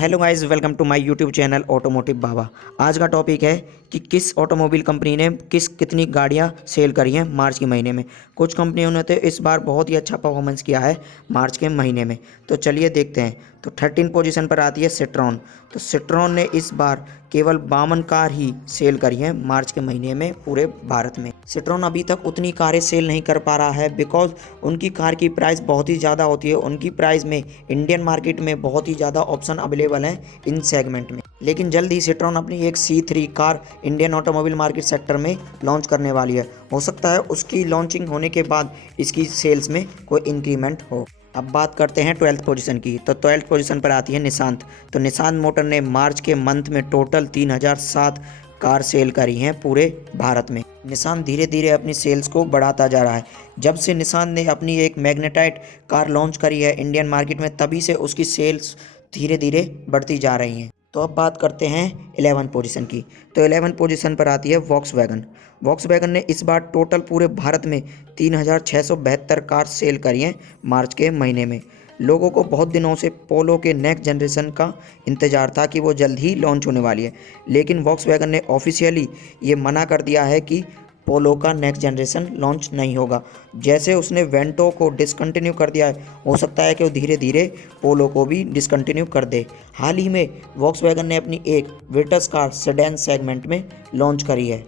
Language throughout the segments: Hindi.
Hello guys, welcome to my YouTube channel automotive Baba. आज का टॉपिक है कि किस ऑटोमोबाइल कंपनी ने कितनी गाड़ियां सेल करी हैं मार्च के महीने में। कुछ कंपनियों ने तो इस बार बहुत ही अच्छा परफॉर्मेंस किया है मार्च के महीने में। तो चलिए देखते हैं। तो 13 पोजीशन पर आती है सिट्रॉन। तो सिट्रॉन ने इस बार केवल 52 कार ही सेल करी हैं मार्च के महीने में पूरे भारत में। सिट्रॉन अभी तक उतनी कारें सेल नहीं कर पा रहा है बिकॉज उनकी कार की प्राइस बहुत ही ज़्यादा होती है। उनकी प्राइस में इंडियन मार्केट में बहुत ही ज़्यादा ऑप्शन अवेलेबल हैं इन सेगमेंट में। लेकिन जल्द ही सिट्रॉन अपनी एक C3 car Indian automobile market sector में लॉन्च करने वाली है। हो सकता है उसकी लॉन्चिंग होने के बाद इसकी सेल्स में कोई इंक्रीमेंट हो। अब बात करते हैं 12th पोजीशन की। तो 12th पोजीशन पर आती है निशांत। तो निशांत मोटर ने मार्च के मंथ में टोटल 3007 कार सेल करी हैं पूरे भारत में। निशान धीरे धीरे अपनी सेल्स को बढ़ाता जा रहा है। जब से निशान ने अपनी एक मैग्नेटाइट कार लॉन्च करी है इंडियन मार्केट में, तभी से उसकी सेल्स धीरे धीरे बढ़ती जा रही हैं। तो अब बात करते हैं 11 पोजीशन की। तो 11 पोजीशन पर आती है वॉक्सवैगन। वॉक्सवैगन ने इस बार टोटल पूरे भारत में 3672 कार सेल करी हैं मार्च के महीने में। लोगों को बहुत दिनों से पोलो के नेक्स्ट जनरेशन का इंतज़ार था कि वो जल्द ही लॉन्च होने वाली है, लेकिन वॉक्सवैगन ने ऑफिशियली ये मना कर दिया है कि पोलो का नेक्स्ट जनरेशन लॉन्च नहीं होगा। जैसे उसने वेंटो को डिसकंटिन्यू कर दिया है, हो सकता है कि वो धीरे धीरे पोलो को भी डिसकंटिन्यू कर दे। हाल ही में वॉक्सवैगन ने अपनी एक विटस कार सेडान सेगमेंट में लॉन्च करी है,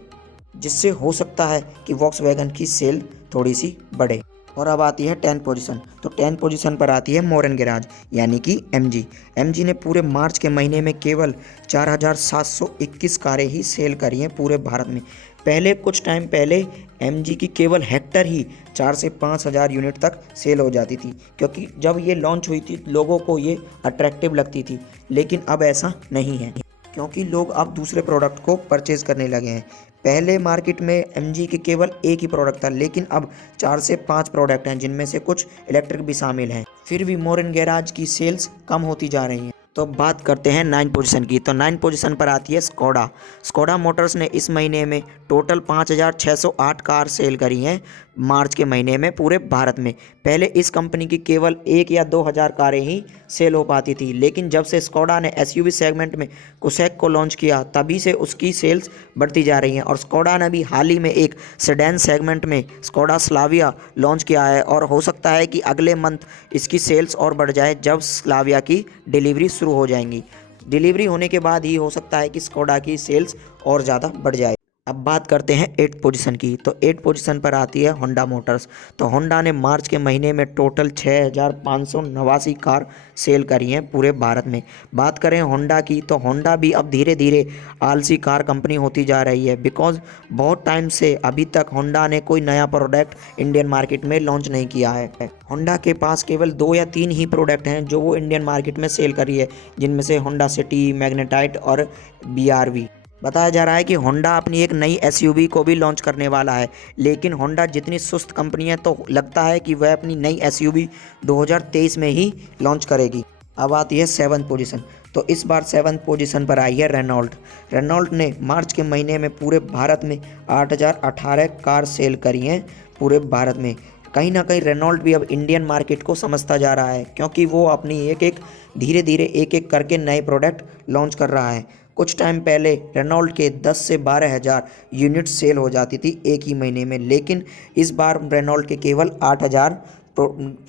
जिससे हो सकता है कि वॉक्सवैगन की सेल थोड़ी सी बढ़े। और अब आती है 10 पोजीशन। तो 10 पोजीशन पर आती है मोरन गैराज यानी कि MG। MG ने पूरे मार्च के महीने में केवल 4721 कारें ही सेल करी हैं पूरे भारत में। पहले कुछ टाइम पहले MG की केवल हेक्टर ही 4 से 5 हज़ार यूनिट तक सेल हो जाती थी, क्योंकि जब ये लॉन्च हुई थी लोगों को ये अट्रैक्टिव लगती थी। लेकिन अब ऐसा नहीं है, क्योंकि लोग अब दूसरे प्रोडक्ट को परचेज़ करने लगे हैं। पहले मार्केट में MG के केवल एक ही प्रोडक्ट था, लेकिन अब 4 से 5 प्रोडक्ट हैं, जिनमें से कुछ इलेक्ट्रिक भी शामिल हैं। फिर भी मोरन गैराज की सेल्स कम होती जा रही हैं। तो अब बात करते हैं 9 पोजीशन की। तो 9 पोजीशन पर आती है स्कोडा। स्कोडा मोटर्स ने इस महीने में टोटल 5608 कार सेल करी हैं मार्च के महीने में पूरे भारत में। पहले इस कंपनी की केवल 1 या 2000 कारें ही सेल हो पाती थी, लेकिन जब से स्कोडा ने SUV सेगमेंट में कुशैक को लॉन्च किया, तभी से उसकी सेल्स बढ़ती जा रही हैं। और स्कोडा ने भी हाल ही में एक सेडान सेगमेंट में स्कोडा स्लाविया लॉन्च किया है, और हो सकता है कि अगले मंथ इसकी सेल्स और बढ़ जाए जब स्लाविया की डिलीवरी शुरू हो जाएंगी। डिलीवरी होने के बाद ही हो सकता है कि स्कोडा की सेल्स और ज़्यादा बढ़ जाए। अब बात करते हैं 8th पोजीशन की। तो 8th पोजीशन पर आती है होंडा मोटर्स। तो होंडा ने मार्च के महीने में टोटल 6589 कार सेल करी हैं पूरे भारत में। बात करें होंडा की, तो होंडा भी अब धीरे धीरे आलसी कार कंपनी होती जा रही है, बिकॉज बहुत टाइम से अभी तक होंडा ने कोई नया प्रोडक्ट इंडियन मार्केट में लॉन्च नहीं किया है। होंडा के पास केवल 2 या 3 ही प्रोडक्ट हैं जो वो इंडियन मार्केट में सेल करी है, जिनमें से होंडा सिटी, मैग्नेटाइट और BRV। बताया जा रहा है कि होंडा अपनी एक नई SUV को भी लॉन्च करने वाला है, लेकिन होंडा जितनी सुस्त कंपनी है, तो लगता है कि वह अपनी नई SUV 2023 में ही लॉन्च करेगी। अब आती है 7th पोजीशन। तो इस बार 7th पोजीशन पर आई है रेनॉल्ट। रेनॉल्ट ने मार्च के महीने में पूरे भारत में 8018 कार सेल करी हैं पूरे भारत में। कहीं ना कहीं रेनॉल्ट भी अब इंडियन मार्केट को समझता जा रहा है, क्योंकि वो अपनी धीरे धीरे एक एक करके नए प्रोडक्ट लॉन्च कर रहा है। कुछ टाइम पहले रेनॉल्ट के 10 से 12 हज़ार यूनिट सेल हो जाती थी एक ही महीने में, लेकिन इस बार रेनॉल्ट के केवल 8000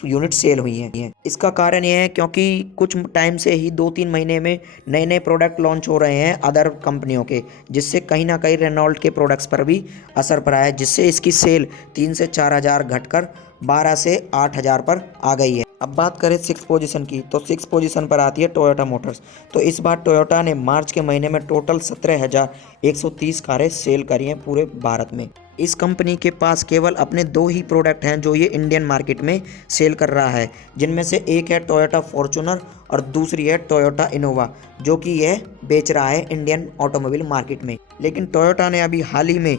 यूनिट सेल हुई हैं। इसका कारण यह है क्योंकि कुछ टाइम से ही 2-3 महीने में नए नए प्रोडक्ट लॉन्च हो रहे हैं अदर कंपनियों के, जिससे कहीं ना कहीं रेनॉल्ट के प्रोडक्ट्स पर भी असर पड़ा है, जिससे इसकी सेल 3 से 4 हज़ार घटकर 12 से 8 हज़ार पर आ गई है। अब बात करें 6th पोजीशन की। तो 6th पोजीशन पर आती है टोयोटा मोटर्स। तो इस बार टोयोटा ने मार्च के महीने में टोटल 17,130 कारें सेल करी हैं पूरे भारत में। इस कंपनी के पास केवल अपने 2 ही प्रोडक्ट हैं जो ये इंडियन मार्केट में सेल कर रहा है, जिनमें से एक है टोयोटा फॉर्च्यूनर और दूसरी है टोयोटा इनोवा, जो कि यह बेच रहा है इंडियन ऑटोमोबाइल मार्केट में। लेकिन टोयोटा ने अभी हाल ही में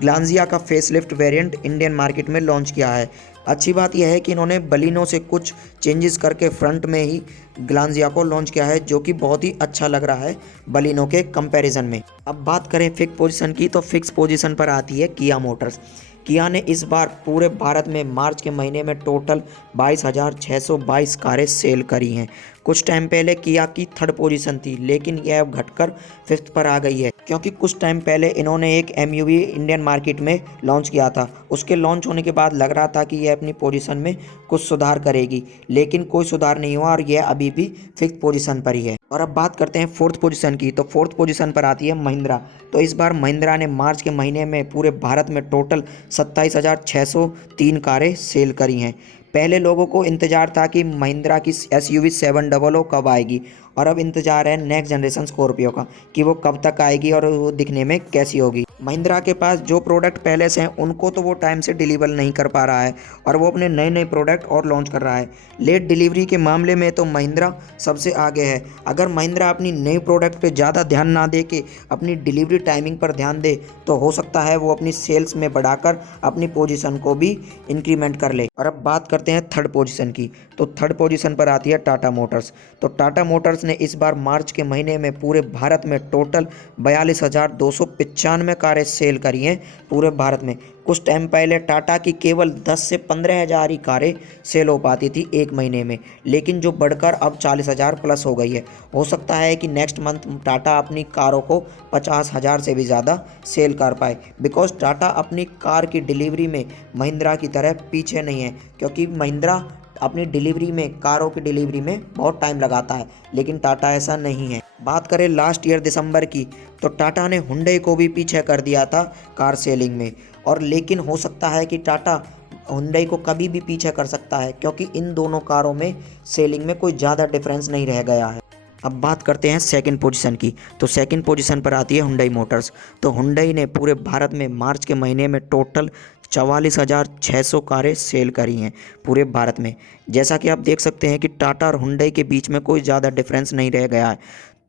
ग्लांजिया का फेसलिफ्ट वेरिएंट इंडियन मार्केट में लॉन्च किया है। अच्छी बात यह है कि इन्होंने बलिनो से कुछ चेंजेस करके फ्रंट में ही ग्लांजिया को लॉन्च किया है, जो कि बहुत ही अच्छा लग रहा है बलिनो के कंपैरिजन में। अब बात करें फिक्स पोजीशन की। तो फिक्स पोजीशन पर आती है किया मोटर्स। किया ने इस बार पूरे भारत में मार्च के महीने में टोटल 22,622 कारें सेल करी हैं। कुछ टाइम पहले किया की थर्ड पोजीशन थी, लेकिन यह अब घटकर फिफ्थ पर आ गई है, क्योंकि कुछ टाइम पहले इन्होंने एक एमयूवी इंडियन मार्केट में लॉन्च किया था। उसके लॉन्च होने के बाद लग रहा था कि यह अपनी पोजीशन में कुछ सुधार करेगी, लेकिन कोई सुधार नहीं हुआ और यह अभी भी फिफ्थ पोजीशन पर ही है। और अब बात करते हैं फोर्थ पोजीशन की, तो फोर्थ पोजीशन पर आती है महिंद्रा। तो इस बार महिंद्रा ने मार्च के महीने में पूरे भारत में टोटल 27,603 कारें सेल करी हैं। पहले लोगों को इंतजार था कि महिंद्रा की SUV 700 कब आएगी, और अब इंतजार है नेक्स्ट जनरेशन स्कॉर्पियो का कि वो कब तक आएगी और वो दिखने में कैसी होगी। महिंद्रा के पास जो प्रोडक्ट पहले से हैं उनको तो वो टाइम से डिलीवर नहीं कर पा रहा है, और वो अपने नए नए प्रोडक्ट और लॉन्च कर रहा है। लेट डिलीवरी के मामले में तो महिंद्रा सबसे आगे है। अगर महिंद्रा अपनी नई प्रोडक्ट पे ज़्यादा ध्यान ना दे के अपनी डिलीवरी टाइमिंग पर ध्यान दे, तो हो सकता है वो अपनी सेल्स में बढ़ाकर अपनी पोजीशन को भी इंक्रीमेंट कर ले। और अब बात करते हैं थर्ड पोजीशन की, तो थर्ड पोजीशन पर आती है टाटा मोटर्स। तो टाटा मोटर्स ने इस बार मार्च के महीने में पूरे भारत में टोटल 42,295 कारें सेल करी हैं पूरे भारत में। कुछ टाइम पहले टाटा की केवल 10 से 15,000 ही कारें सेल हो पाती थी एक महीने में, लेकिन जो बढ़कर अब 40,000 प्लस हो गई है। हो सकता है कि नेक्स्ट मंथ टाटा अपनी कारों को 50,000 से भी ज़्यादा सेल कर पाए, बिकॉज टाटा अपनी कार की डिलीवरी में महिंद्रा की तरह पीछे नहीं है, क्योंकि महिंद्रा अपनी डिलीवरी में, कारों की डिलीवरी में बहुत टाइम लगाता है, लेकिन टाटा ऐसा नहीं है। बात करें लास्ट ईयर दिसंबर की, तो टाटा ने हुंडई को भी पीछे कर दिया था कार सेलिंग में, और लेकिन हो सकता है कि टाटा हुंडई को कभी भी पीछे कर सकता है, क्योंकि इन दोनों कारों में सेलिंग में कोई ज़्यादा डिफरेंस नहीं रह गया है। अब बात करते हैं सेकंड पोजीशन की, तो सेकंड पोजीशन पर आती है हुंडई मोटर्स। तो हुंडई ने पूरे भारत में मार्च के महीने में टोटल 44,600 कारें सेल करी हैं पूरे भारत में। जैसा कि आप देख सकते हैं कि टाटा और हुंडई के बीच में कोई ज़्यादा डिफरेंस नहीं रह गया है,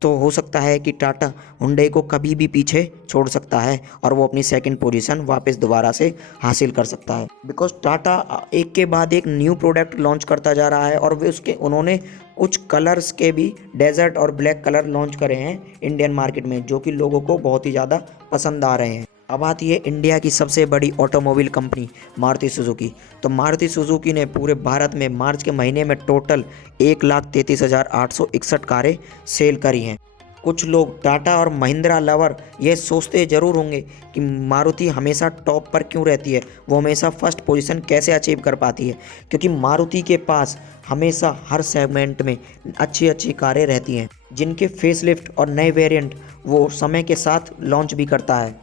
तो हो सकता है कि टाटा हुंडई को कभी भी पीछे छोड़ सकता है और वो अपनी सेकंड पोजीशन वापस दोबारा से हासिल कर सकता है, बिकॉज टाटा एक के बाद एक न्यू प्रोडक्ट लॉन्च करता जा रहा है, और वे उन्होंने कुछ कलर्स के भी डेजर्ट और ब्लैक कलर लॉन्च करे हैं इंडियन मार्केट में, जो कि लोगों को बहुत ही ज़्यादा पसंद आ रहे हैं। अब आती है इंडिया की सबसे बड़ी ऑटोमोबाइल कंपनी मारुति सुजुकी। तो मारुति सुजुकी ने पूरे भारत में मार्च के महीने में टोटल 1,33,861 कारें सेल करी हैं। कुछ लोग टाटा और महिंद्रा लवर ये सोचते ज़रूर होंगे कि मारुति हमेशा टॉप पर क्यों रहती है, वो हमेशा फर्स्ट पोजीशन कैसे अचीव कर पाती है, क्योंकि मारुति के पास हमेशा हर सेगमेंट में अच्छी अच्छी कारें रहती हैं, जिनके फेसलिफ्ट और नए वेरिएंट वो समय के साथ लॉन्च भी करता है।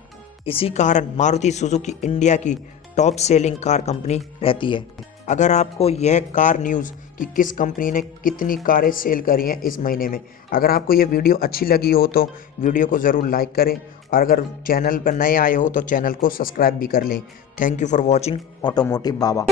इसी कारण मारुति सुजुकी इंडिया की टॉप सेलिंग कार कंपनी रहती है। अगर आपको यह कार न्यूज़ कि किस कंपनी ने कितनी कारें सेल करी हैं इस महीने में, अगर आपको ये वीडियो अच्छी लगी हो तो वीडियो को ज़रूर लाइक करें, और अगर चैनल पर नए आए हो तो चैनल को सब्सक्राइब भी कर लें। Thank you for watching automotive Baba.